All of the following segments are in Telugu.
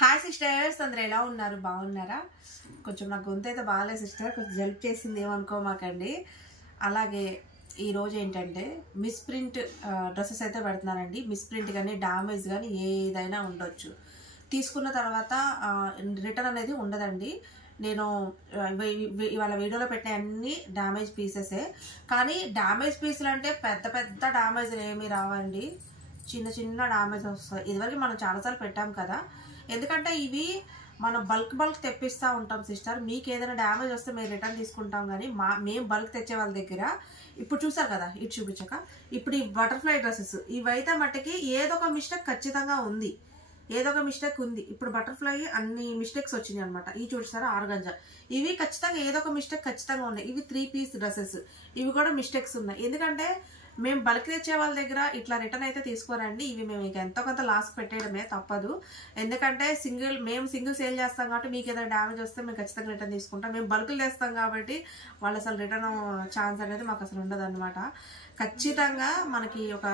హాయ్ సిస్టర్స్, అందరూ ఎలా ఉన్నారు? బాగున్నారా? కొంచెం నా గొంతు అయితే బాగాలేదు సిస్టర్, కొంచెం జలుబు చేసింది ఏమనుకోమాకండి. అలాగే ఈరోజు ఏంటంటే మిస్ ప్రింట్ డ్రెస్సెస్ అయితే పెడుతున్నానండి. మిస్ ప్రింట్ కానీ డ్యామేజ్ కానీ ఏదైనా ఉండొచ్చు. తీసుకున్న తర్వాత రిటర్న్ అనేది ఉండదండి. నేను ఇవాళ వీడియోలో పెట్టిన అన్ని డ్యామేజ్ పీసెసే. కానీ డ్యామేజ్ పీసులు అంటే పెద్ద పెద్ద డ్యామేజ్లు ఏమీ రావండి, చిన్న చిన్న డ్యామేజ్ వస్తాయి. ఇదివరకు మనం చాలాసార్లు పెట్టాం కదా, ఎందుకంటే ఇవి మనం బల్క్ తెప్పిస్తూ ఉంటాం సిస్టర్. మీకు ఏదైనా డ్యామేజ్ వస్తే మేము రిటర్న్ తీసుకుంటాం. కానీ మేము బల్క్ తెచ్చే వాళ్ళ దగ్గర ఇప్పుడు చూసారు కదా, ఇటు చూపించాక ఇప్పుడు ఈ బటర్ఫ్లై డ్రెస్సెస్ ఇవైతే మట్టుకి ఏదో ఒక మిస్టేక్ ఖచ్చితంగా ఉంది, ఏదో ఒక మిస్టేక్ ఉంది. ఇప్పుడు బటర్ఫ్లై అన్ని మిస్టేక్స్ వచ్చినాయి అనమాట. ఇవి చూసారా ఆర్గంజా, ఇవి ఖచ్చితంగా ఏదో ఒక మిస్టేక్ ఖచ్చితంగా ఉన్నాయి. ఇవి 3 పీస్ డ్రెస్సెస్, ఇవి కూడా మిస్టేక్స్ ఉన్నాయి. ఎందుకంటే మేము బల్క్ తెచ్చే వాళ్ళ దగ్గర ఇట్లా రిటర్న్ అయితే తీసుకోరండి. ఇవి మేము ఇంకా ఎంతో కొంత లాస్ పెట్టేయడమే తప్పదు. ఎందుకంటే మేము సింగిల్ సేల్ చేస్తాం కాబట్టి మీకు ఏదైనా డ్యామేజ్ వస్తే మేము ఖచ్చితంగా రిటర్న్ తీసుకుంటాం. మేము బల్క్లు తెస్తాం కాబట్టి వాళ్ళు అసలు రిటర్న్ ఛాన్స్ అనేది మాకు అసలు ఉండదు అనమాట. ఖచ్చితంగా మనకి ఒక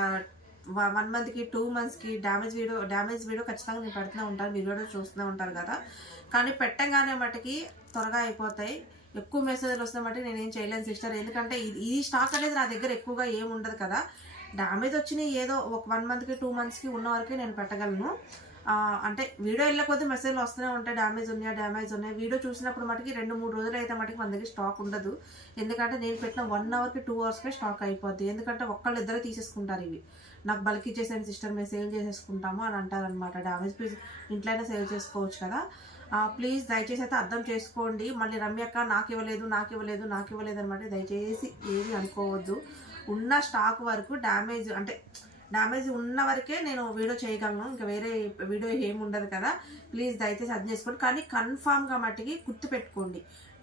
1 మంత్కి 2 మంత్స్కి డ్యామేజ్ వీడియో ఖచ్చితంగా నేను పెడుతూనే ఉంటాను. మీరు కూడా చూస్తూనే ఉంటారు కదా. కానీ పెట్టంగానే మటుకి త్వరగా అయిపోతాయి. ఎక్కువ మెసేజ్లు వస్తే మట్టి నేనేం చేయలేను సిస్టర్. ఎందుకంటే ఈ స్టాక్ అనేది నా దగ్గర ఎక్కువగా ఏమి ఉండదు కదా. డ్యామేజ్ వచ్చినాయి ఏదో ఒక 1 మంత్కి 2 మంత్స్కి ఉన్న వరకే నేను పెట్టగలను. అంటే వీడియో వెళ్ళకపోతే మెసేజ్లు వస్తూనే ఉంటాయి, డ్యామేజ్ ఉన్నాయి. వీడియో చూసినప్పుడు మటుకి 2-3 రోజులు అయితే మటుకి మన దగ్గర స్టాక్ ఉండదు. ఎందుకంటే నేను పెట్టిన 1 అవర్కి 2 అవర్స్కే స్టాక్ అయిపోద్ది. ఎందుకంటే ఒక్కళ్ళిద్దరే తీసేసుకుంటారు. ఇవి నాకు బల్క్ ఇచ్చేసాను సిస్టర్, మేము సేల్ చేసేసుకుంటాము అని అంటారనమాట. డ్యామేజ్ పీస్ ఇంట్లోనే సేల్ చేసుకోవచ్చు కదా. ప్లీజ్ దయచేసి అయితే అర్థం చేసుకోండి. మళ్ళీ రమ్యక్క నాకు ఇవ్వలేదు అనమాట. దయచేసి ఏమి అనుకోవద్దు. ఉన్న స్టాక్ వరకు డ్యామేజ్ ఉన్న వరకే నేను వీడియో చేయగలను, ఇంకా వేరే వీడియో ఏమి ఉండదు కదా. ప్లీజ్ దయచేసి అర్థం చేసుకోండి. కానీ కన్ఫామ్గా మట్టికి గుర్తుపెట్టుకోండి,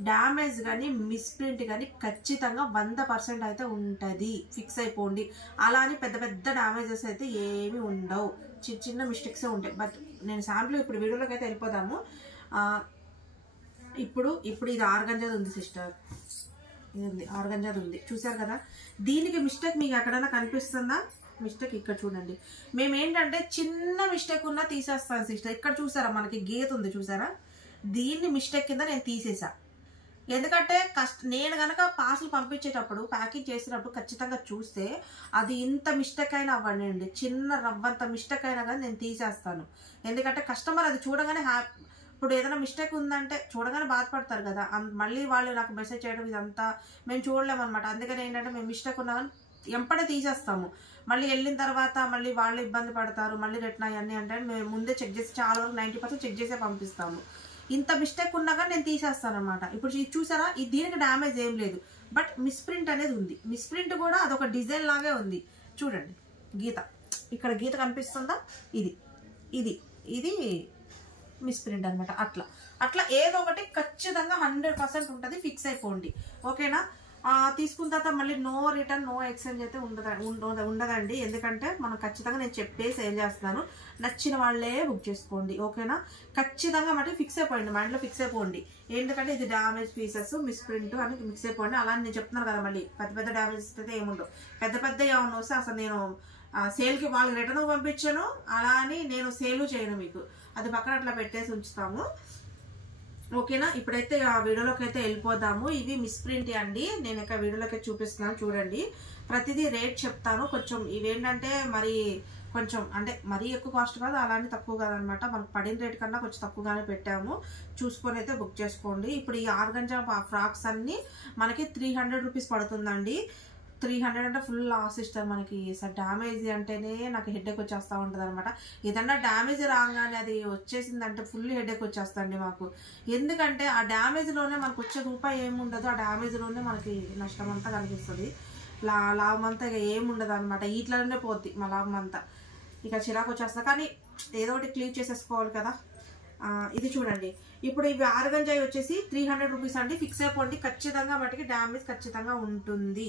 డ్యామేజ్ కానీ మిస్ప్రింట్ కానీ ఖచ్చితంగా 100% అయితే ఉంటుంది. ఫిక్స్ అయిపోండి. అలా అని పెద్ద పెద్ద డ్యామేజెస్ అయితే ఏమీ ఉండవు, చిన్న మిస్టేక్సే ఉంటాయి. బట్ నేను శాంపుల్ ఇప్పుడు వీడియోలోకి అయితే వెళ్ళిపోదాము. ఇప్పుడు ఇది ఆర్గంజాది ఉంది సిస్టర్, ఇది ఉంది ఆర్గంజాది ఉంది, చూసారు కదా. దీనికి మిస్టేక్ మీకు ఎక్కడైనా కనిపిస్తుందా? మిస్టేక్ ఇక్కడ చూడండి. మేము ఏంటంటే చిన్న మిస్టేక్ ఉన్నా తీసేస్తాను సిస్టర్. ఇక్కడ చూసారా మనకి గీత ఉంది చూసారా, దీన్ని మిస్టేక్ కింద నేను తీసేసా. ఎందుకంటే నేను కనుక పార్సల్ పంపించేటప్పుడు ప్యాకింగ్ చేసినప్పుడు ఖచ్చితంగా చూస్తే అది ఇంత మిస్టేక్ అయినా అవ్వండి, చిన్న రవ్వంత మిస్టేక్ అయినా కానీ నేను తీసేస్తాను. ఎందుకంటే కస్టమర్ అది చూడగానే ఇప్పుడు ఏదైనా మిస్టేక్ ఉందంటే చూడగానే బాధపడతారు కదా. మళ్ళీ వాళ్ళు నాకు మెసేజ్ చేయడం ఇదంతా మేము చూడలేమన్నమాట. అందుకని ఏంటంటే మేము మిస్టేక్ ఉన్నా కానీ ఎంపడే తీసేస్తాము. మళ్ళీ వెళ్ళిన తర్వాత మళ్ళీ వాళ్ళు ఇబ్బంది పడతారు, మళ్ళీ రిటర్న్ అయ్యన్నీ అంటే మేము ముందే చెక్ చేసి చాలా వరకు 90% చెక్ చేసే పంపిస్తాము. ఇంత మిస్టేక్ ఉన్నా కానీ నేను తీసేస్తాను అనమాట. ఇప్పుడు చూసారా, దీనికి డ్యామేజ్ ఏం లేదు, బట్ మిస్ప్రింట్ అనేది ఉంది. మిస్ప్రింట్ కూడా అదొక డిజైన్ లాగే ఉంది చూడండి. గీత ఇక్కడ గీత కనిపిస్తుందా, ఇది మిస్ప్రింట్ అనమాట. అట్లా ఏదో ఒకటి ఖచ్చితంగా 100% ఉంటుంది. ఫిక్స్ అయిపోండి, ఓకేనా. తీసుకున్న తర్వాత మళ్ళీ నో రిటర్న్ నో ఎక్స్చేంజ్ అయితే ఉండదండి. ఎందుకంటే మనం ఖచ్చితంగా నేను చెప్పేసి సేల్ చేస్తున్నాను. నచ్చిన వాళ్ళే బుక్ చేసుకోండి, ఓకేనా. ఖచ్చితంగా మళ్ళీ ఫిక్స్ అయిపోయింది, మైండ్లో ఫిక్స్ అయిపోండి. ఎందుకంటే ఇది డ్యామేజ్ పీసెస్ మిస్ప్రింట్ అని ఫిక్స్ అయిపోండి. అలా నేను చెప్తున్నాను కదా, మళ్ళీ పెద్ద డ్యామేజెస్ అయితే ఏముండవు. పెద్ద ఏమన్నా వస్తే అసలు నేను సేల్కి వాళ్ళకి రిటర్న్ పంపించాను, అలా అని నేను సేల్ చేయను. మీకు అది పక్కన అట్లా పెట్టేసి ఉంచుతాము, ఓకేనా. ఇప్పుడైతే ఆ వీడియోలోకి అయితే వెళ్ళిపోదాము. ఇవి మిస్ప్రింట్ అండి, నేను ఇక వీడియోలోకి చూపిస్తున్నాను చూడండి. ప్రతిదీ రేట్ చెప్తాను. కొంచెం ఇవేంటంటే కొంచెం అంటే మరీ ఎక్కువ కాస్ట్ కాదు, అలానే తక్కువ కాదనమాట. మనకు పడిన రేట్ కన్నా కొంచెం తక్కువగానే పెట్టాము, చూసుకొని అయితే బుక్ చేసుకోండి. ఇప్పుడు ఈ ఆర్గంజా ఫ్రాక్స్ అన్ని మనకి 300 రూపీస్ పడుతుందండి. 300 అంటే ఫుల్ లాస్ ఇస్తారు మనకి. డ్యామేజ్ అంటేనే నాకు హెడ్ఏక్ వచ్చేస్తూ ఉంటుంది అనమాట. ఏదన్నా డ్యామేజ్ రాగానే అది వచ్చేసిందంటే ఫుల్ హెడ్ఏక్ వచ్చేస్తుంది మాకు. ఎందుకంటే ఆ డ్యామేజ్లోనే మనకు వచ్చే రూపాయి ఏముండదు, ఆ డ్యామేజ్లోనే మనకి నష్టం అంతా కనిపిస్తుంది. లాభం అంతా ఇక ఏముండదు అనమాట. ఇట్లనే పోద్ది మా లాభం అంతా, ఇక చిరాకు వచ్చేస్తా. కానీ ఏదో ఒకటి క్లీన్ చేసేసుకోవాలి కదా. ఇది చూడండి, ఇప్పుడు ఇవి ఆర్గంజాయి వచ్చేసి 300 రూపీస్ అండి. ఫిక్స్ అయిపోండి, ఖచ్చితంగా వాటికి డ్యామేజ్ ఖచ్చితంగా ఉంటుంది,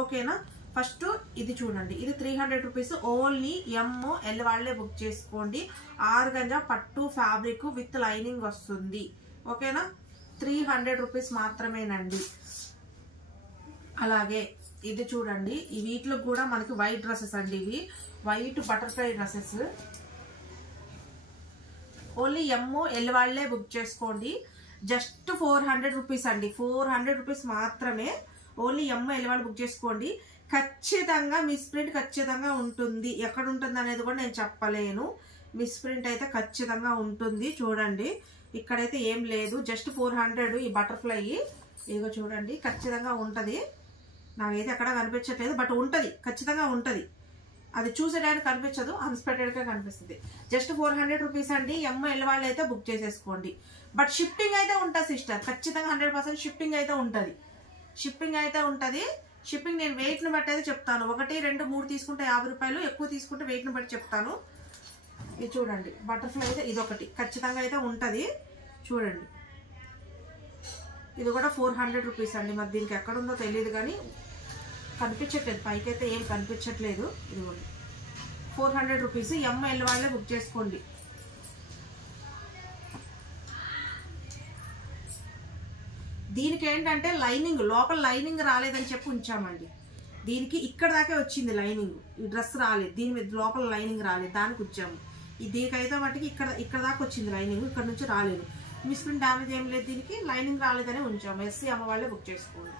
ఓకేనా. ఫస్ట్ ఇది చూడండి, ఇది 300 రూపీస్. ఓన్లీ ML వాళ్ళే బుక్ చేసుకోండి. ఆర్గంజా పట్టు ఫ్యాబ్రిక్ విత్ లైనింగ్ వస్తుంది, ఓకేనా. 300 రూపీస్ మాత్రమేనండి. అలాగే ఇది చూడండి, ఈ వీటిలో కూడా మనకి వైట్ డ్రెస్సెస్ అండి. ఇవి white butterfly dresses. Only M L వాళ్ళే బుక్ చేసుకోండి. జస్ట్ 400 రూపీస్ అండి, 400 రూపీస్ మాత్రమే. ఓన్లీ ఎమ్ ఎల్ వాళ్ళు బుక్ చేసుకోండి. ఖచ్చితంగా మిస్ ప్రింట్ ఖచ్చితంగా ఉంటుంది. ఎక్కడ ఉంటుంది అనేది కూడా నేను చెప్పలేను. మిస్ ప్రింట్ అయితే ఖచ్చితంగా ఉంటుంది. చూడండి ఇక్కడైతే ఏం లేదు, జస్ట్ 400. ఈ బటర్ఫ్లై ఇదిగో చూడండి ఖచ్చితంగా ఉంటుంది. నాకైతే ఎక్కడ కనిపించట్లేదు, బట్ ఉంటుంది, ఖచ్చితంగా ఉంటుంది. అది చూసేటానికి కనిపించదు, అన్స్పెక్టెడ్గా కనిపిస్తుంది. జస్ట్ 400 రూపీస్ అండి. ఎమ్ ఎల్ వాళ్ళు అయితే బుక్ చేసేసుకోండి. బట్ షిప్పింగ్ అయితే ఉంటుంది సిస్టర్, ఖచ్చితంగా 100% షిప్పింగ్ అయితే ఉంటుంది. షిప్పింగ్ అయితే ఉంటుంది. షిప్పింగ్ నేను వెయిట్ని బట్టి అయితే చెప్తాను. 1, 2, 3 తీసుకుంటే 50 రూపాయలు, ఎక్కువ తీసుకుంటే వెయిట్ని బట్టి చెప్తాను. ఇది చూడండి బటర్ఫ్లై అయితే ఇదొకటి ఖచ్చితంగా అయితే ఉంటుంది. చూడండి ఇది కూడా 400 రూపీస్ అండి. మరి దీనికి ఎక్కడుందో తెలియదు కానీ కనిపించట్లేదు, పైకి అయితే ఏం కనిపించట్లేదు. ఇది కూడా 400 రూపీస్. ఎమ్ ఎల్ వాళ్ళే బుక్ చేసుకోండి. దీనికి ఏంటంటే లైనింగ్, లోపల లైనింగ్ రాలేదని చెప్పి ఉంచామండి. దీనికి ఇక్కడ దాకే వచ్చింది లైనింగ్, ఈ డ్రెస్ రాలేదు, దీని మీద లోపల లైనింగ్ రాలేదు, దానికి ఉంచాము. దీనికైతే మటుకి ఇక్కడ దాకా వచ్చింది లైనింగ్, ఇక్కడ నుంచి రాలేదు. మిస్ ప్రింట్ డ్యామేజ్ ఏం లేదు, దీనికి లైనింగ్ రాలేదని ఉంచాము. ఎస్సీ అమ్మ వాళ్ళే బుక్ చేసుకోండి.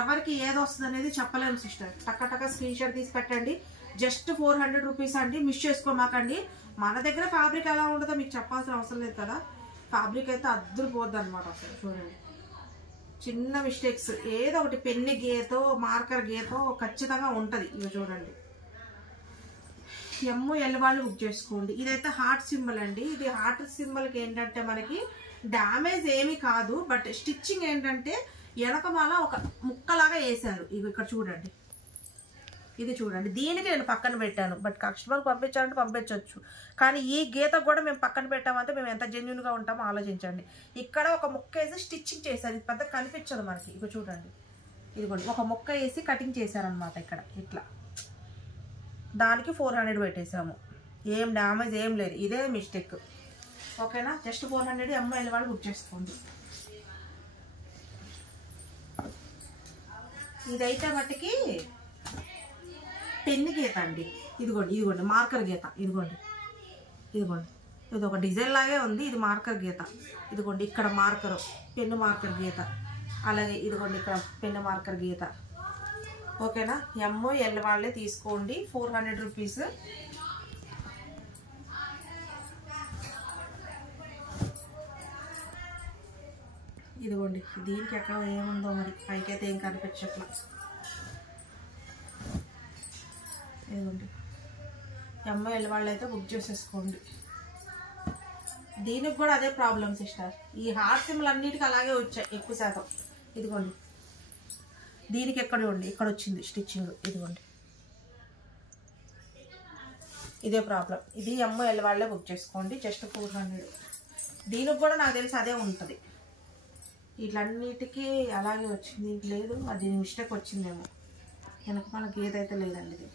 ఎవరికి ఏది వస్తుంది అనేది చెప్పలేము సిస్టర్. టక్క స్క్రీన్ షాట్ తీసి పెట్టండి. జస్ట్ 400 రూపీస్ అండి, మిస్ చేసుకోమాకండి. మన దగ్గర ఫ్యాబ్రిక్ ఎలా ఉంటుందో మీకు చెప్పాల్సిన అవసరం లేదు కదా. ఫ్యాబ్రిక్ అయితే అద్దరిపోద్ది అనమాట. అసలు చూడండి చిన్న మిస్టేక్స్ ఏదో ఒకటి పెన్ను గీతో మార్కర్ గీతో ఖచ్చితంగా ఉంటుంది. ఇవి చూడండి ఎమ్ ఎల్ వాళ్ళు బుక్ చేసుకోండి. ఇదైతే హార్ట్ సింబల్ అండి. ఇది హార్ట్ సింబల్కి ఏంటంటే మనకి డ్యామేజ్ ఏమీ కాదు, బట్ స్టిచ్చింగ్ ఏంటంటే వెనకమాల ఒక ముక్కలాగా వేసారు. ఇవి ఇక్కడ చూడండి, ఇది చూడండి. దీనికి నేను పక్కన పెట్టాను, బట్ కస్టమర్కి పంపించాలంటే పంపించవచ్చు. కానీ ఈ గీత కూడా మేము పక్కన పెట్టామంటే మేము ఎంత జెన్యున్గా ఉంటామో ఆలోచించండి. ఇక్కడ ఒక ముక్క వేసి స్టిచ్చింగ్ చేశారు, ఇది పెద్ద కనిపించదు మనకి. ఇక చూడండి ఇదిగోండి ఒక ముక్క వేసి కటింగ్ చేశారనమాట ఇక్కడ ఇట్లా. దానికి 400 పెట్టేసాము. ఏం డ్యామేజ్ ఏం లేదు, ఇదే మిస్టేక్. ఓకేనా, జస్ట్ 400 ఎమ్ ఎల్ వాళ్ళు బుక్ చేసుకోండి. ఇదైతే మట్టికి పెన్ను గీత అండి. ఇదిగోండి మార్కర్ గీత. ఇదిగోండి ఇది ఒక డిజైన్ లాగే ఉంది. ఇది మార్కర్ గీత. ఇదిగోండి ఇక్కడ మార్కరు, పెన్ను మార్కర్ గీత. అలాగే ఇదిగోండి ఇక్కడ పెన్ను మార్కర్ గీత. ఓకేనా, ఎమ్ ఎల్ వాళ్ళే తీసుకోండి. 400 రూపీస్. ఇదిగోండి దీనికి ఎక్కడ ఏముందో మరి, పైకైతే ఏం కనిపించట్లా. ఇదిగోండి ఎమ్ ఎల్ వాళ్ళు అయితే బుక్ చేసేసుకోండి. దీనికి కూడా అదే ప్రాబ్లం సిస్టర్. ఈ హార్ట్ సింబల్ అన్నిటికీ అలాగే వచ్చాయి ఎక్కువ శాతం. ఇదిగోండి దీనికి ఎక్కడ చూడండి, ఇక్కడ వచ్చింది స్టిచ్చింగ్. ఇదిగోండి ఇదే ప్రాబ్లం. ఇది ఎమ్ ఎల్ వాళ్ళే బుక్ చేసుకోండి. జస్ట్ 400. దీనికి కూడా నాకు తెలిసి అదే ఉంటుంది. వీటన్నిటికీ అలాగే వచ్చింది, దీనికి లేదు. అది మిస్టేక్ వచ్చిందేమో, వెనక మనకి ఏదైతే లేదండి. ఇది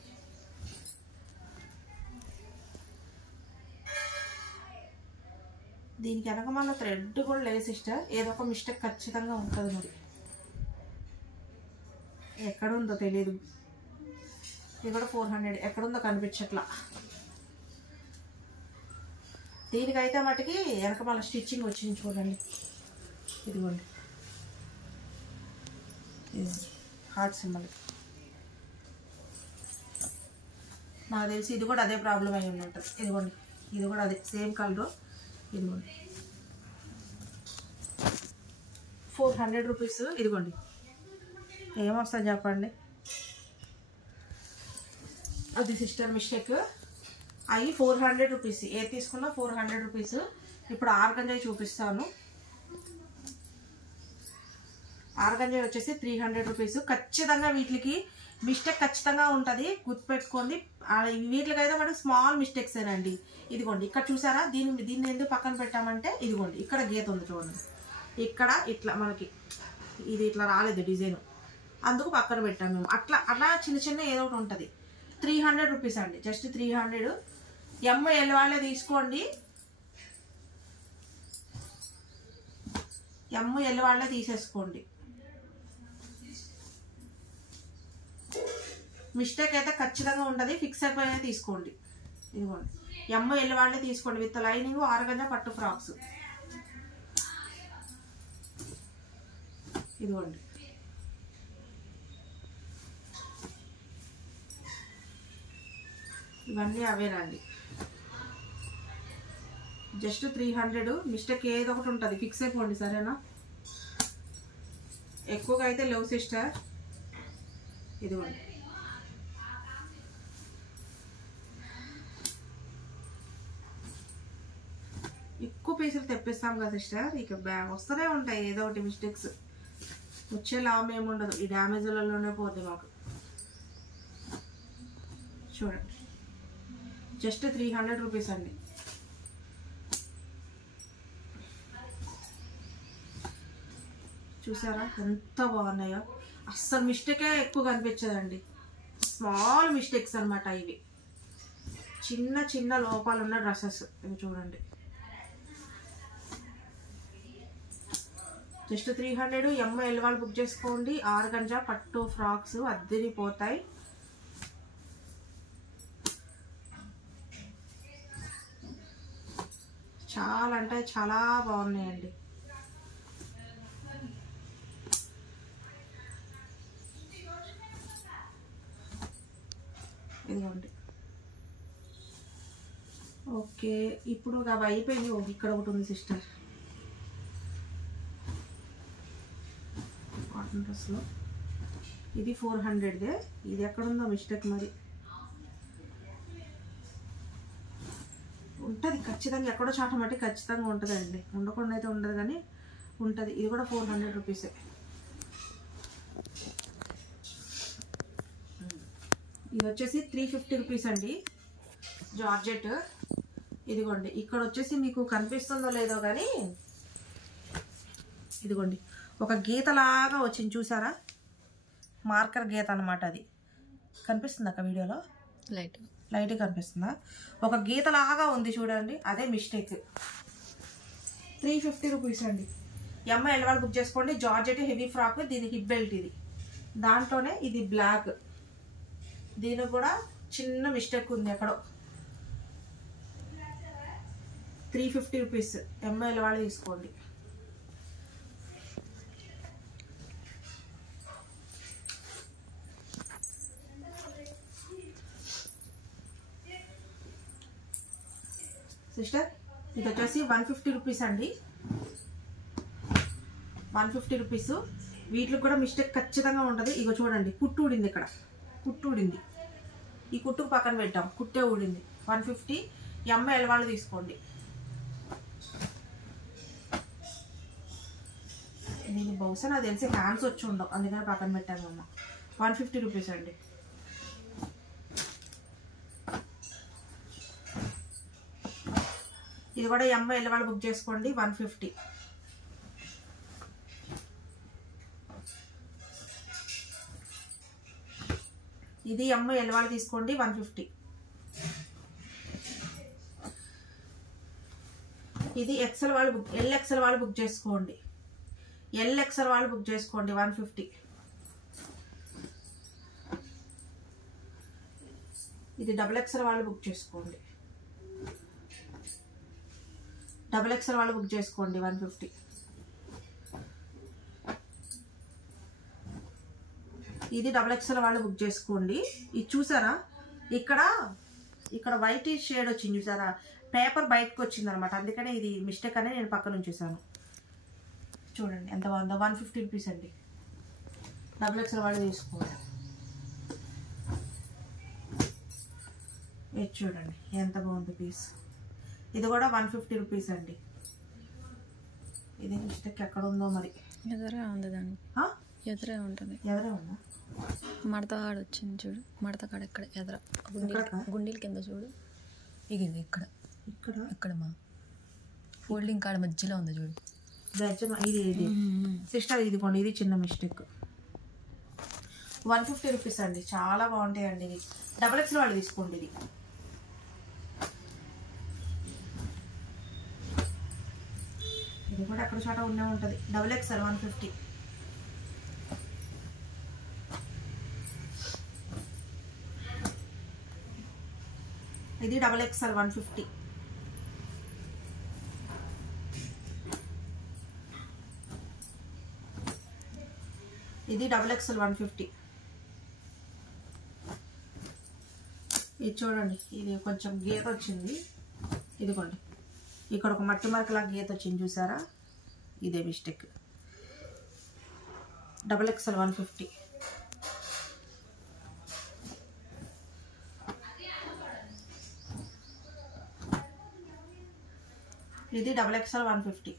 దీనికి వెనక మన థ్రెడ్ కూడా లేదు సిస్టర్. ఏదో ఒక మిస్టేక్ ఖచ్చితంగా ఉంటుంది. మరి ఎక్కడుందో తెలియదు. ఇది కూడా 400, ఎక్కడుందో కనిపించట్లా. దీనికైతే మటుకి వెనక మళ్ళీ స్టిచ్చింగ్ వచ్చింది చూడండి. ఇదిగోండి హార్ట్ సింబల్. నాకు తెలిసి ఇది కూడా అదే ప్రాబ్లం అయి ఉంటుంది. ఇదిగోండి ఇది కూడా అదే సేమ్ కలరు. ఇదిగోండి 400 రూపీస్. ఇదిగోండి ఏమొస్తుంది చెప్పండి. అది సిస్టర్ మిస్టేక్. అవి 400 రూపీస్. ఏ తీసుకున్నా 400 రూపీస్. ఇప్పుడు ఆర్గంజాయి చూపిస్తాను. ఆర్గంజాయి వచ్చేసి 300 రూపీస్. ఖచ్చితంగా వీటికి మిస్టేక్ ఖచ్చితంగా ఉంటుంది, గుర్తుపెట్టుకోండి. వీటికైతే మనకి స్మాల్ మిస్టేక్స్ ఏనండి. ఇదిగోండి ఇక్కడ చూసారా, దీన్ని ఎందుకు పక్కన పెట్టామంటే ఇదిగోండి ఇక్కడ గీత ఉంది చూడండి. ఇక్కడ ఇట్లా మనకి ఇది ఇట్లా రాలేదు డిజైన్, అందుకు పక్కన పెట్టాము మేము. అట్లా చిన్న ఏదో ఒకటి ఉంటుంది. 300 రూపీస్ అండి, జస్ట్ 300. ఎమ్ ఎల్ వాళ్ళే తీసుకోండి. ఎమ్ ఎల్ వాళ్ళే తీసేసుకోండి. మిస్టేక్ అయితే ఖచ్చితంగా ఉంటుంది, ఫిక్స్ అయిపోయినా తీసుకోండి. ఇదిగోండి ML వాళ్ళే తీసుకోండి విత్ లైనింగ్ ఆర్గంజా పట్టు ఫ్రాక్స్. ఇదిగోండి ఇవన్నీ అవేనండి. జస్ట్ 300. మిస్టేక్ ఏదో ఒకటి ఉంటుంది, ఫిక్స్ అయిపోండి సరేనా. ఎక్కువగా అయితే లేవు సిస్టర్. ఇదిగోండి ఎక్కువ పీసులు తెప్పిస్తాం కదా సిస్టర్, ఇక వస్తూనే ఉంటాయి ఏదో ఒకటి మిస్టేక్స్. వచ్చే లాభం ఏముండదు, ఈ డ్యామేజ్లలోనే పోద్ది మాకు. చూడండి జస్ట్ 300 రూపీస్ అండి. చూసారా ఎంత బాగున్నాయో. అస్సలు మిస్టేకే ఎక్కువ కనిపించదండి, స్మాల్ మిస్టేక్స్ అనమాట ఇవి. చిన్న చిన్న లోపాలు ఉన్న డ్రెస్సెస్ ఇవి చూడండి. జస్ట్ 300. ML వాళ్ళు బుక్ చేసుకోండి. ఆర్గంజా పట్టు ఫ్రాక్స్ అద్దరిపోతాయి. చాలా అంటే చాలా బాగున్నాయండి. ఇదిగోండి ఓకే. ఇప్పుడు అవి అయిపోయింది. ఇక్కడ ఒకటి ఉంది సిస్టర్ కాటన్ డ్రెస్లో. ఇది 400దే. ఇది ఎక్కడుందో మిస్టేక్ మరి. ఉంటుంది ఖచ్చితంగా, ఎక్కడో చాట మట్టి ఖచ్చితంగా ఉంటుందండి, ఉండకుండా అయితే ఉండదు కానీ ఉంటుంది. ఇది కూడా 400 రూపీసే. ఇది వచ్చేసి 350 రూపీస్ అండి జార్జెట్. ఇదిగోండి ఇక్కడ వచ్చేసి మీకు కనిపిస్తుందో లేదో కానీ ఇదిగోండి ఒక గీతలాగా వచ్చింది చూసారా, మార్కర్ గీత అనమాట. అది కనిపిస్తుంది అక్క వీడియోలో, లైట్ కనిపిస్తుందా? ఒక గీతలాగా ఉంది చూడండి, అదే మిస్టేక్. 350 రూపీస్ అండి. ML వాళ్ళు బుక్ చేసుకోండి. జార్జెట్ హెవీ ఫ్రాక్, దీని హిప్ బెల్ట్ ఇది. దాంట్లోనే ఇది బ్లాక్, దీనికి కూడా చిన్న మిస్టేక్ ఉంది ఎక్కడో. 350 రూపీస్. ML వాళ్ళు తీసుకోండి. సిస్టర్ ఇది వచ్చేసి 150 రూపీస్ అండి. 150 రూపీస్. వీటికి కూడా మిస్టేక్ ఖచ్చితంగా ఉంటుంది. ఇగో చూడండి కుట్టు ఊడింది, ఇక్కడ కుట్టు ఊడింది. ఈ కుట్టుకు పక్కన పెట్టాం, కుట్టే ఊడింది. 150. ML వాళ్ళు తీసుకోండి. నేను బహుశా నాకు తెలిసి హ్యాండ్స్ వచ్చి ఉండవు, అందుకని పక్కన పెట్టాను అమ్మ. 150 రూపీస్ అండి. ఇది కూడా ML వాళ్ళు బుక్ చేసుకోండి. 150. ఇది ML వాళ్ళు తీసుకోండి. 150. ఇది XL వాళ్ళు బుక్, LXL వాళ్ళు బుక్ చేసుకోండి. LXL వాళ్ళు బుక్ చేసుకోండి. 150. ఇది XXL వాళ్ళు బుక్ చేసుకోండి. XXL వాళ్ళు బుక్ చేసుకోండి. 150. ఇది XXL వాళ్ళు బుక్ చేసుకోండి. ఇది చూసారా, ఇక్కడ వైట్ షేడ్ వచ్చింది చూసారా, పేపర్ బయటకు వచ్చింది అనమాట, అందుకనే ఇది మిస్టేక్ అనే నేను పక్కన ఉంచేసాను. చూడండి ఎంత బాగుందో. 150 రూపీస్ అండి. XXL వాళ్ళు తీసుకోండి. ఇది చూడండి ఎంత బాగుంది పీస్. ఇది కూడా 150 రూపీస్ అండి. ఇది మిస్టేక్ ఎక్కడ ఉందో మరి. ఎదురే ఉంది, దాన్ని ఎదురే ఉంటుంది. ఎదురే ఉందా? మడత కాడ వచ్చింది చూడు, మడత కాడ ఇక్కడ ఎదుర గుండీల కింద చూడు. ఇది ఇక్కడ ఇక్కడ ఇక్కడ మా ఫోల్డింగ్ కాడ మధ్యలో ఉంది చూడు. ఇది సిస్టర్ ఇదిగోండి, ఇది చిన్న మిస్టేక్. 150 రూపీస్ అండి. చాలా బాగుంటాయండి ఇవి. XXL వాళ్ళు తీసుకోండి. ఇది కూడా ఎక్కడ చోట ఉండే ఉంటుంది. XXL 150. ఇది XXL 150. ఇది XXL 150. ఇది చూడండి, ఇది కొంచెం గీత వచ్చింది. ఇదిగోండి, ఇక్కడ ఒక మట్టి మరకలా గీత వచ్చింది చూసారా, ఇదే మిస్టేక్. XXL 150. ఇది XXL 150.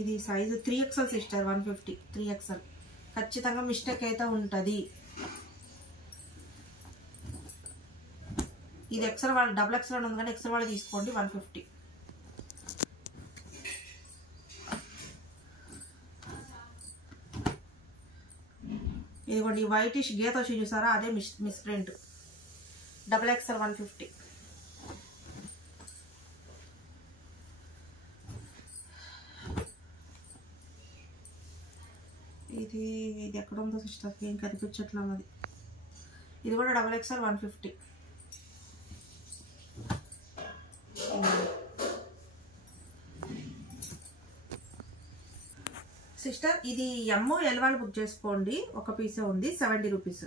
ఇది సైజు 3XL సిస్టర్, 150 3XL. ఖచ్చితంగా మిస్టేక్ అయితే ఉంటుంది. ఇది XL వాళ్ళు XXL ఉంది కానీ XL వాళ్ళు తీసుకోండి 150. ఇదిగోండి, వైటిష్ గీత వచ్చి చూసారా, అదే మిస్ ప్రింట్. XXL 150. ఇది ఎక్కడ ఉందో సిస్టర్, ఏం కనిపించట్లేదు అది. ఇది కూడా XXL 150. సిస్టర్ ఇది ML వాళ్ళు బుక్ చేసుకోండి, ఒక పీసే ఉంది, 70 రూపీస్.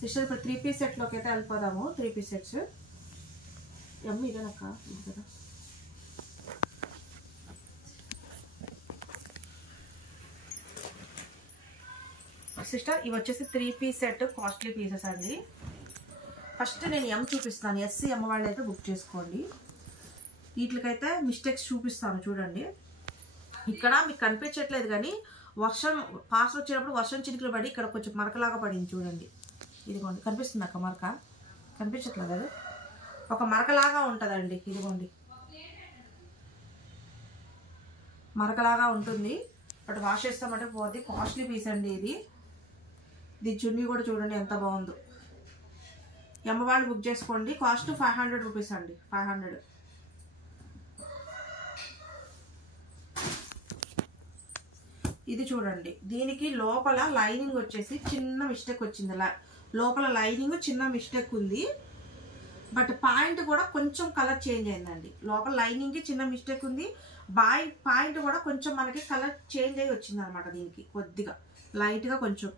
సిస్టర్ ఇప్పుడు 3 పీస్ సెట్లోకి అయితే వెళ్ళిపోదాము. 3 పీస్ సెట్స్ ఇదేనక్క, ఇది కదా. సిస్టర్ ఇవి వచ్చేసి 3 పీస్ సెట్, కాస్ట్లీ పీసెస్ అండి. ఫస్ట్ నేను M చూపిస్తాను. SCM వాళ్ళు అయితే బుక్ చేసుకోండి. వీటికైతే మిస్టేక్స్ చూపిస్తాను చూడండి. ఇక్కడ మీకు కనిపించట్లేదు కానీ వర్షం పాస్ వచ్చేటప్పుడు వర్షం చినుకులు పడి ఇక్కడ కొంచెం మరకలాగా పడింది చూడండి. ఇదిగోండి, కనిపిస్తుంది అక్క మరక, కనిపించట్లేదు కదా, ఒక మరకలాగా ఉంటుందండి. ఇదిగోండి, మరకలాగా ఉంటుంది. బట్ వాష్ చేస్తామంటే పోతే. కాస్ట్లీ పీస్ అండి ఇది. చున్నీ కూడా చూడండి ఎంత బాగుందో. M వాళ్ళు బుక్ చేసుకోండి. కాస్ట్ 500 రూపీస్ అండి, 500. ఇది చూడండి, దీనికి లోపల లైనింగ్ వచ్చేసి చిన్న మిస్టేక్ వచ్చింది. లోపల లైనింగ్ చిన్న మిస్టేక్ ఉంది. బట్ పాయింట్ కూడా కొంచెం కలర్ చేంజ్ అయిందండి. లోపల లైనింగ్కి చిన్న మిస్టేక్ ఉంది. పాయింట్ కూడా కొంచెం మనకి కలర్ చేంజ్ అయ్యి వచ్చింది అనమాట. దీనికి కొద్దిగా లైట్గా కొంచెం,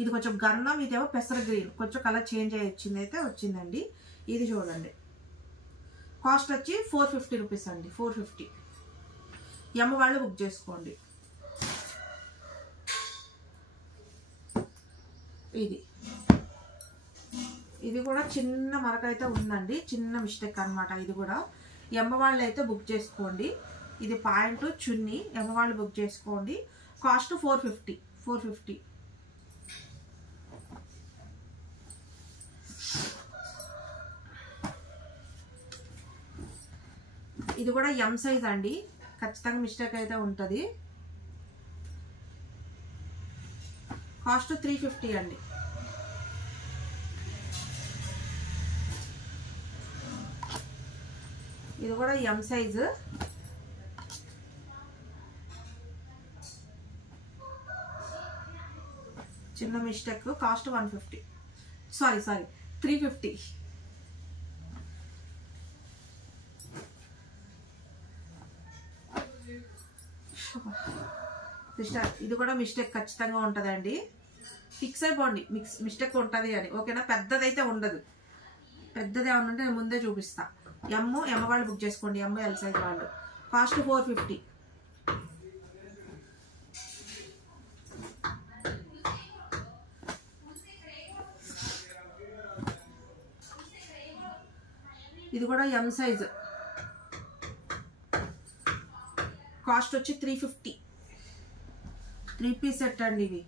ఇది కొంచెం గంధం, ఇదేమో పెసర గ్రీన్, కొంచెం కలర్ చేంజ్ అయ్యి వచ్చింది అయితే వచ్చిందండి. ఇది చూడండి, కాస్ట్ వచ్చి 450 రూపీస్ అండి, 450. M వాళ్ళు బుక్ చేసుకోండి. ఇది కూడా చిన్న మరక అయితే ఉందండి, చిన్న మిస్టేక్ అనమాట. ఇది కూడా M వాళ్ళు అయితే బుక్ చేసుకోండి. ఇది పాయింట్ చున్నీ, M వాళ్ళు బుక్ చేసుకోండి. కాస్ట్ 450, 450. ఇది కూడా M సైజ్ అండి, ఖచ్చితంగా మిస్టేక్ అయితే ఉంటుంది. కాస్ట్ 350 అండి. ఇది కూడా M సైజు, చిన్న మిస్టేక్. Cost 150, sorry 350. సిస్టర్ ఇది కూడా మిస్టేక్ ఖచ్చితంగా ఉంటుందండి. ఫిక్స్ అయిపోండి, మిస్టేక్ ఉంటుంది అని, ఓకేనా. పెద్దదైతే ఉండదు. పెద్దది ఏమన్నా ఉంటే నేను ముందే చూపిస్తా. M వాళ్ళు బుక్ చేసుకోండి, ML సైజ్ వాళ్ళు. కాస్ట్ 450. ఇది కూడా M సైజ్, కాస్ట్ వచ్చి 350. 3 పీస్ సెట్ అండి, ఇవి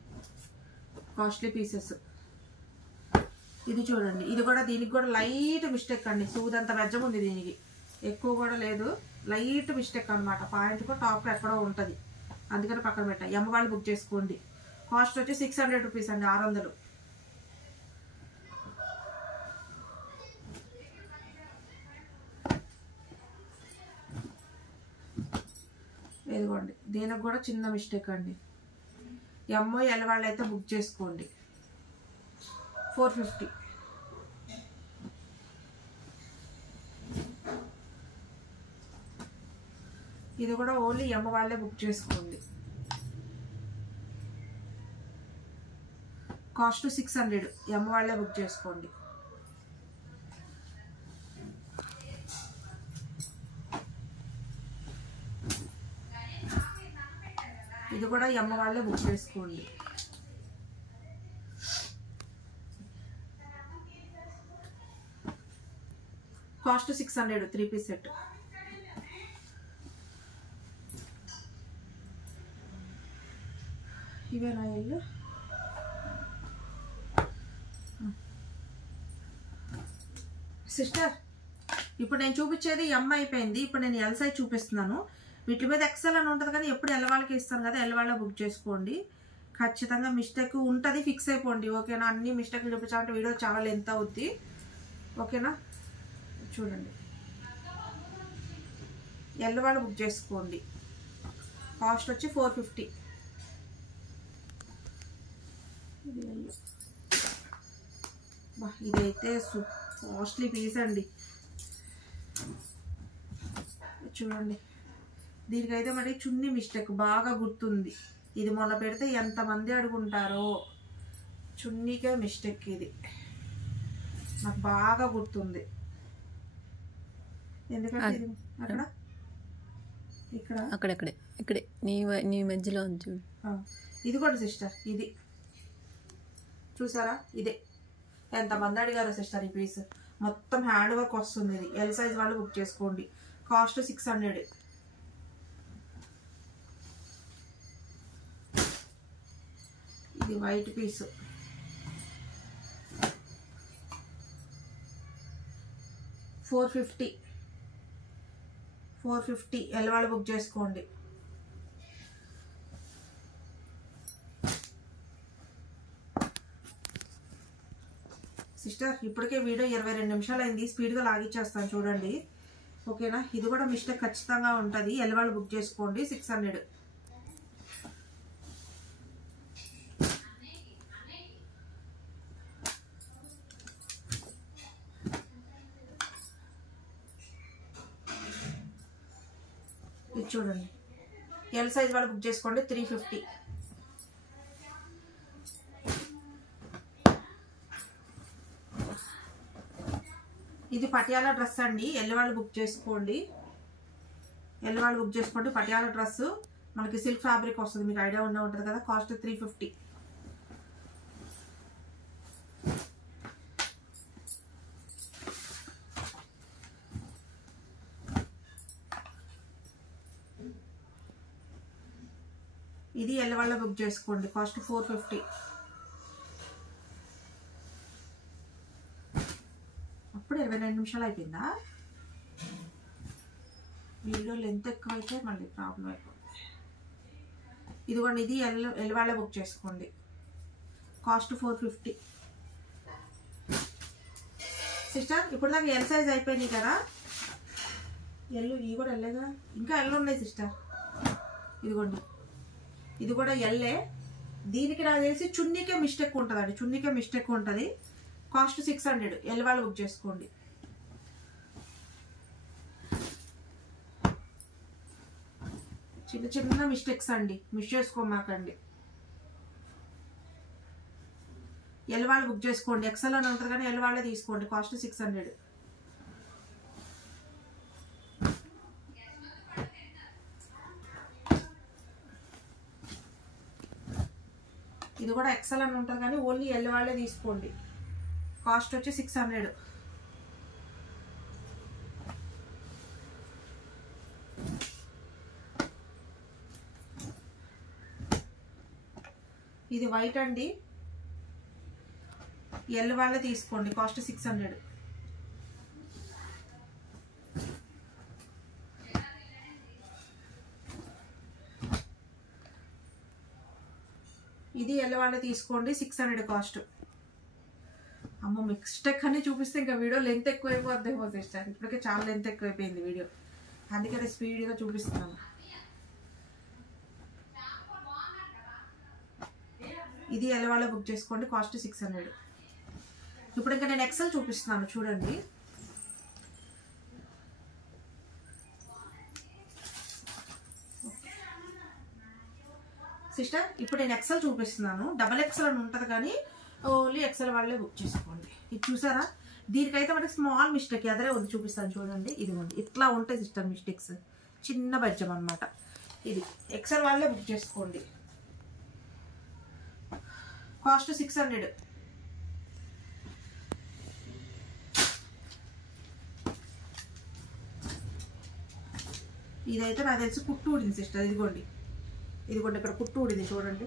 కాస్ట్లీ పీసెస్. ఇది చూడండి, ఇది కూడా, దీనికి కూడా లైట్ మిస్టేక్ అండి. సూదంత వెజ్జం ఉంది దీనికి, ఎక్కువ కూడా లేదు, లైట్ మిస్టేక్ అనమాట. పాయింట్ కూడా టాప్ ఎక్కడో ఉంటుంది, అందుకని పక్కన పెట్టా. M వాళ్ళు బుక్ చేసుకోండి. కాస్ట్ వచ్చి 600 రూపీస్ అండి, 600. ఇదిగోండి దీనికి కూడా చిన్న మిస్టేక్ అండి. ఎంఓ ఎల్ వాళ్ళు అయితే బుక్ చేసుకోండి. 450. ఇది కూడా ఓన్లీ ఎమ్మ వాళ్ళే బుక్ చేసుకోండి. కాస్ట్ 600. ఎమ్మ వాళ్ళే బుక్ చేసుకోండి. ఇది కూడా ఎమ్మ వాళ్ళే బుక్ చేసుకోండి. Cost 600 3 piece set. ఇవేనా ఎల్లు? సిస్టర్ ఇప్పుడు నేను చూపించేది ఎమ్ అయిపోయింది. ఇప్పుడు నేను ఎల్ సైజ్ చూపిస్తున్నాను. వీటి మీద ఎక్సెల్ అని ఉంటుంది కానీ ఎప్పుడు ఎల్ వాళ్ళకి ఇస్తాను కదా, ఎల్ వాళ్ళ బుక్ చేసుకోండి. ఖచ్చితంగా మిస్టేక్ ఉంటుంది, ఫిక్స్ అయిపోండి. ఓకేనా? అన్ని మిస్టేక్లు చూపించాలంటే వీడియో చాలా లెంత్ అవుద్ది. ఓకేనా? చూడండి, ఎల్ వాళ్ళు బుక్ చేసుకోండి. కాస్ట్ వచ్చి 450. ఇదైతే కాస్ట్లీ పీస్ అండి. చూడండి, దీనికైతే మరి చున్నీ మిస్టేక్ బాగా గుర్తుంది. ఇది మొన్న పెడితే ఎంతమంది అడుగుంటారో. చున్నీకే మిస్టేక్ ఇది నాకు బాగా గుర్తుంది. ఎందుకంటే ఇది అక్కడ ఇక్కడ ఇక్కడే నీ మధ్యలో ఉంది. ఇది కూడా సిస్టర్, ఇది చూసారా? ఇదే ఎంతమంది అడిగారు సిస్టర్. ఈ పీస్ మొత్తం హ్యాండ్ వర్క్ వస్తుంది. ఇది ఎల్ సైజ్ వాళ్ళు బుక్ చేసుకోండి. కాస్ట్ 600. ఇది వైట్ పీస్. $450 ఎల్ వాళ్ళు బుక్ చేసుకోండి. సిస్టర్ ఇప్పటికే వీడియో 22 నిమిషాలు అయింది. స్పీడ్గా లాగిచ్చేస్తాను చూడండి. ఓకేనా? ఇది కూడా మిస్టేక్ ఖచ్చితంగా ఉంటుంది. ఎల్ వాళ్ళు బుక్ చేసుకోండి. 600. ఇది చూడండి, ఎల్ సైజ్ వాళ్ళు బుక్ చేసుకోండి. 350. ఇది పటియాలా డ్రెస్ అండి. ఎల్ వాళ్ళు బుక్ చేసుకోండి. పటియాలా డ్రెస్ మనకి సిల్క్ ఫ్యాబ్రిక్ వస్తుంది. మీకు ఐడియా ఉంటుంది కదా. కాస్ట్ 350. ఇది ఎల్ వాళ్ళ బుక్ చేసుకోండి. కాస్ట్ 450. అప్పుడు 22 నిమిషాలు అయిపోయిందా? వీడియో లెంత్ ఎక్కువైతే మళ్ళీ ప్రాబ్లం అయిపోతుంది. ఇదిగోండి, ఇది ఎల్ వాళ్ళ బుక్ చేసుకోండి. కాస్ట్ 450. సిస్టర్ ఇప్పుడు దాకా ఎల్ సైజ్ అయిపోయినాయి కదా. ఇవి కూడా ఎల్లేగా, ఇంకా ఎల్ ఉన్నాయి సిస్టర్. ఇదిగోండి, ఇది కూడా ఎల్లే. దీనికి నాకు తెలిసి చున్నీకే మిస్టేక్ ఉంటుంది. కాస్ట్ 600. ఎల్ వాళ్ళు బుక్ చేసుకోండి. చిన్న మిస్టేక్స్ అండి, మిస్ చేసుకోమాకండి. ఎల్ వాళ్ళు బుక్ చేసుకోండి. ఎక్సెల్ అని ఉంటుంది కానీ ఎల్ వాళ్ళే తీసుకోండి. కాస్ట్ 600. ఇది కూడా ఎక్సెల్ అని ఉంటుంది కానీ ఓన్లీ ఎల్ వాళ్ళే తీసుకోండి. కాస్ట్ వచ్చి 600. ఇది వైట్ అండి. ఎల్ వాళ్ళే తీసుకోండి. కాస్ట్ 600. ఇది ఎల్ వాళ్ళే తీసుకోండి. 600 కాస్ట్. అమ్మ మిస్టేక్ అని చూపిస్తే ఇంకా వీడియో లెంత్ ఎక్కువైపోద్దేమో సిస్టర్. ఇప్పటికే చాలా లెంత్ ఎక్కువైపోయింది వీడియో, అందుకనే స్పీడ్గా చూపిస్తున్నాను. ఇది ఎల్ వాళ్ళే బుక్ చేసుకోండి, కాస్ట్ 600. ఇప్పుడు ఇంకా నేను ఎక్సెల్ చూపిస్తున్నాను చూడండి. సిస్టర్ ఇప్పుడు నేను ఎక్సెల్ చూపిస్తున్నాను. డబల్ ఎక్సెల్ అని ఉంటుంది కానీ ఓన్లీ ఎక్సెల్ వాళ్ళే బుక్ చేసుకోండి. ఇది చూసారా, దీనికైతే మనకి స్మాల్ మిస్టేక్ ఎదరే ఉంది, చూపిస్తాను చూడండి. ఇదిగోండి ఇట్లా ఉంటాయి సిస్టర్ మిస్టేక్స్, చిన్న బడ్జెట్ అనమాట. ఇది ఎక్సెల్ వాళ్ళే బుక్ చేసుకోండి, కాస్ట్ 600. ఇదైతే నాకు తెలిసి కుట్టు ఊడింది సిస్టర్. ఇదిగోండి ఇక్కడ కుట్టు ఊడింది చూడండి,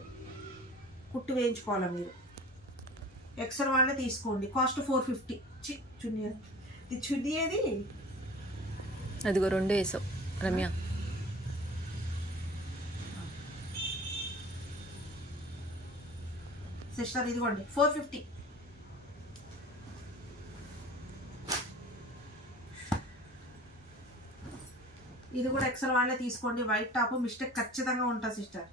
కుట్టు వేయించుకోవాలి మీరు. ఎక్సెల్ వాళ్ళే తీసుకోండి, కాస్ట్ 450. చున్నీ ఇది చున్నీ ఏది, అదిగో 2 వేసావు రమ్య. సిస్టర్ ఇదిగోండి 450. ఇది కూడా ఎక్సెల్ వాళ్ళే తీసుకోండి. వైట్ టాప్ మిస్టేక్ ఖచ్చితంగా ఉంటుంది సిస్టర్.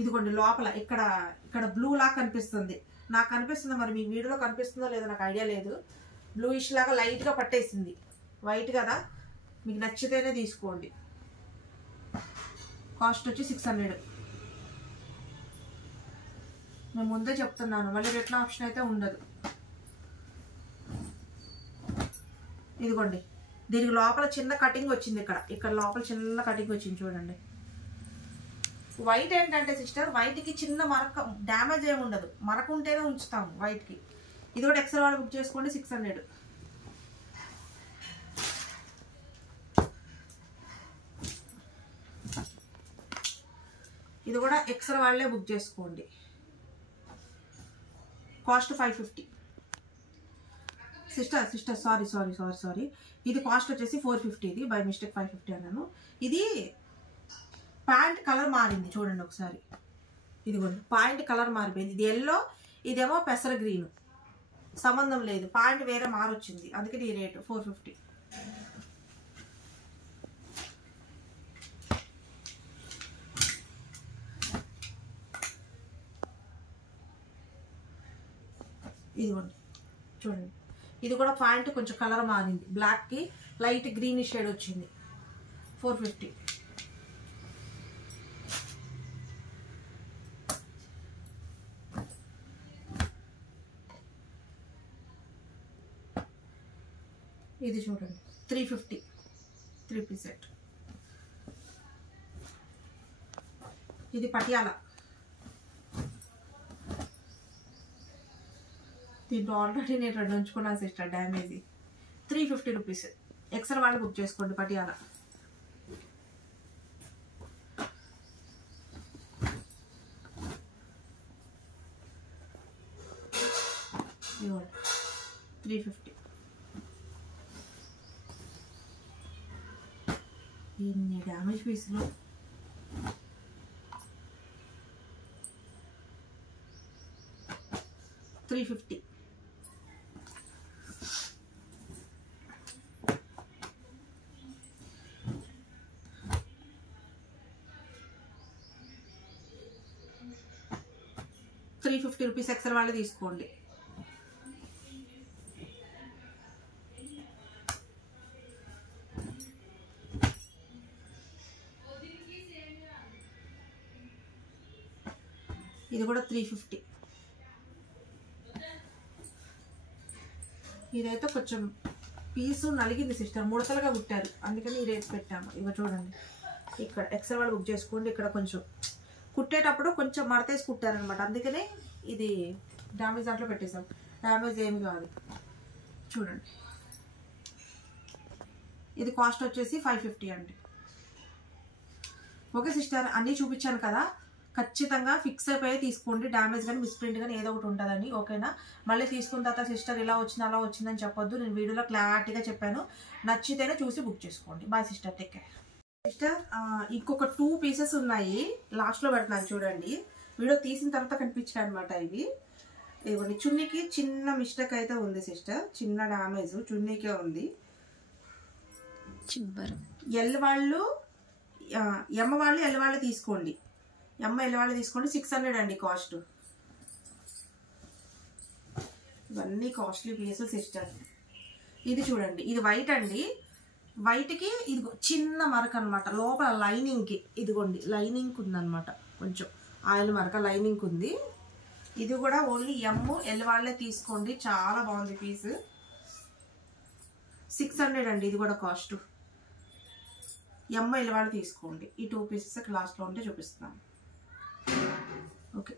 ఇదిగోండి లోపల ఇక్కడ బ్లూ లాగా కనిపిస్తుంది, నాకు కనిపిస్తుంది, మరి మీ వీడియోలో కనిపిస్తుందో లేదో నాకు ఐడియా లేదు. బ్లూయిష్ లాగా లైట్గా పట్టేసింది, వైట్ కదా, మీకు నచ్చితేనే తీసుకోండి. కాస్ట్ వచ్చి 600. నేను ముందే చెప్తున్నాను, మళ్ళీ రిటర్న్ ఆప్షన్ అయితే ఉండదు. ఇదిగోండి దీనికి లోపల చిన్న కటింగ్ వచ్చింది, ఇక్కడ లోపల చిన్న కటింగ్ వచ్చింది చూడండి. వైట్ ఏంటంటే సిస్టర్, వైట్కి చిన్న మరక డ్యామేజ్ ఏమి ఉండదు, మరక ఉంటేనే ఉంచుతాము వైట్కి. ఇది కూడా ఎక్సెల్ వాళ్ళు బుక్ చేసుకోండి 600. ఇది కూడా ఎక్సెల్ వాళ్ళే బుక్ చేసుకోండి, కాస్ట్ 550. సిస్టర్ సారీ ఇది కాస్ట్ వచ్చేసి 450. ఇది బై మిస్టేక్ 550 అన్నాను. ఇది ప్యాంట్ కలర్ మారింది చూడండి ఒకసారి. ఇదిగోండి ప్యాంట్ కలర్ మారిపోయింది, ఇది ఎల్లో, ఇదేమో పెసర గ్రీన్, సంబంధం లేదు, ప్యాంట్ వేరే మారొచ్చింది, అందుకే ఈ రేటు 450. ఇదిగోండి చూడండి, ఇది కూడా ప్యాంట్ కొంచెం కలర్ మారింది, బ్లాక్కి లైట్ గ్రీన్ షేడ్ వచ్చింది, 450. ఇది చూడండి 350, 3 పీస్ సెట్. ఇది పటియాలా, దీంట్లో ఆల్రెడీ నేను 2 ఉంచుకున్నాను సిస్టర్, డ్యామేజ్. 350 రూపీస్. ఎక్సెల్ వాళ్ళు బుక్ చేసుకోండి పటియాలా. ఇవ్వండి 350. ఇన్ని డ్యామేజ్ పీసులు. $350. ₹350 ఎక్సెల్ వాళ్ళే తీసుకోండి. ఇది కూడా 350. ఇదైతే కొంచెం పీసు నలిగింది సిస్టర్, ముడతలుగా కుట్టారు, అందుకని ఈ రేట్ పెట్టాము. ఇవి చూడండి, ఇక్కడ ఎక్సెల్ వాళ్ళు బుక్ చేసుకోండి. ఇక్కడ కొంచెం కుట్టేటప్పుడు కొంచెం మడతేసి కుట్టారనమాట, అందుకనే ఇది డ్యామేజ్ దాంట్లో పెట్టేసాం. డ్యామేజ్ ఏమి కాదు చూడండి. ఇది కాస్ట్ వచ్చేసి 550 అండి. ఓకే సిస్టర్, అన్నీ చూపించాను కదా, ఖచ్చితంగా ఫిక్స్ అయిపోయి తీసుకోండి. డ్యామేజ్ కానీ మిస్ప్రింట్ కానీ ఏదో ఒకటి ఉంటుందని, ఓకేనా? మళ్ళీ తీసుకున్న తర్వాత సిస్టర్ ఇలా వచ్చింది అలా వచ్చిందని చెప్పొద్దు, నేను వీడియోలో క్లారిటీగా చెప్పాను. నచ్చితేనే చూసి బుక్ చేసుకోండి. Bye sister, take care. Sister ఇంకొక 2 పీసెస్ ఉన్నాయి, లాస్ట్లో పెడుతున్నాను చూడండి. వీడియో తీసిన తర్వాత కనిపించాయి అనమాట ఇవి. ఇవ్వండి, చున్నీకి చిన్న మిస్టేక్ అయితే ఉంది సిస్టర్, చిన్న డ్యామేజ్ చున్నీకే ఉంది. ఎల్ వాళ్ళు ఎమ్మ వాళ్ళు ఎల్ వాళ్ళు తీసుకోండి, ఎమ్మ ఎల్ వాళ్ళు తీసుకోండి. 600 అండి కాస్ట్. ఇవన్నీ కాస్ట్లీ పీసెస్ సిస్టర్. ఇది చూడండి, ఇది వైట్ అండి. వైట్కి ఇది చిన్న మరక అనమాట, లోపల లైనింగ్కి. ఇదిగోండి లైనింగ్ ఉందన్నమాట, కొంచెం ఆయిల్ మరక లైనింగ్ ఉంది. ఇది కూడా ఓన్లీ ఎల్ వాళ్ళే తీసుకోండి, చాలా బాగుంది పీస్. 600 అండి ఇది కూడా కాస్ట్. ఎల్ వాళ్ళు తీసుకోండి. ఈ 2 పీసెస్ క్లాస్లో ఉంటే చూపిస్తున్నాను. ఓకే.